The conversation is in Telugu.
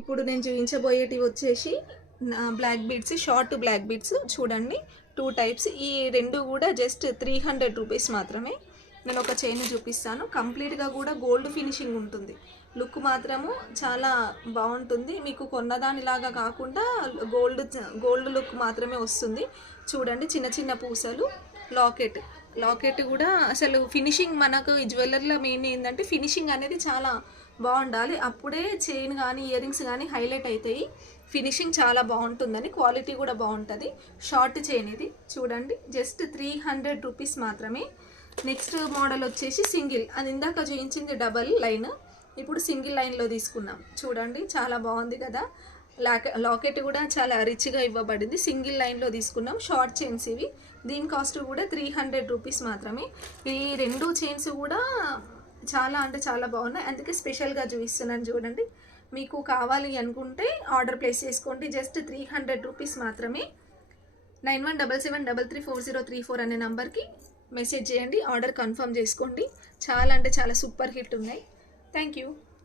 ఇప్పుడు నేను చూపించబోయేటివి వచ్చేసి black beads, short black beads చూడండి. 2 టైప్స్. ఈ రెండు కూడా జస్ట్ 300 రూపీస్ మాత్రమే. నేను ఒక చైన్ చూపిస్తాను. కంప్లీట్గా కూడా గోల్డ్ ఫినిషింగ్ ఉంటుంది. లుక్ మాత్రము చాలా బాగుంటుంది. మీకు కొన్నదానిలాగా కాకుండా గోల్డ్ లుక్ మాత్రమే వస్తుంది. చూడండి, చిన్న చిన్న పూసలు, లాకెట్ కూడా అసలు ఫినిషింగ్ మనకు ఈ జ్యువెలర్లో మెయిన్ ఏంటంటే ఫినిషింగ్ అనేది చాలా బాగుండాలి. అప్పుడే చైన్ కానీ ఇయర్ రింగ్స్ కానీ హైలైట్ అవుతాయి. ఫినిషింగ్ చాలా బాగుంటుందని, క్వాలిటీ కూడా బాగుంటుంది. షార్ట్ చైన్ ఇది చూడండి, జస్ట్ 300 రూపీస్ మాత్రమే. నెక్స్ట్ మోడల్ వచ్చేసి సింగిల్. అది ఇందాక చూపించింది డబల్ లైన్, ఇప్పుడు సింగిల్ లైన్లో తీసుకున్నాం. చూడండి, చాలా బాగుంది కదా. లాకెట్ కూడా చాలా రిచ్గా ఇవ్వబడింది. సింగిల్ లైన్లో తీసుకున్నాం. షార్ట్ చైన్స్ ఇవి. దీని కాస్ట్ కూడా 300 రూపీస్ మాత్రమే. ఈ రెండు చైన్స్ కూడా చాలా అంటే చాలా బాగున్నాయి, అందుకే స్పెషల్గా చూపిస్తున్నాను. చూడండి, మీకు కావాలి అనుకుంటే ఆర్డర్ ప్లేస్ చేసుకోండి. జస్ట్ 300 రూపీస్ మాత్రమే. 9177334034 అనే నెంబర్కి మెసేజ్ చేయండి. ఆర్డర్ కన్ఫర్మ్ చేసుకోండి. చాలా అంటే చాలా సూపర్ హిట్ ఉన్నాయి. Thank you.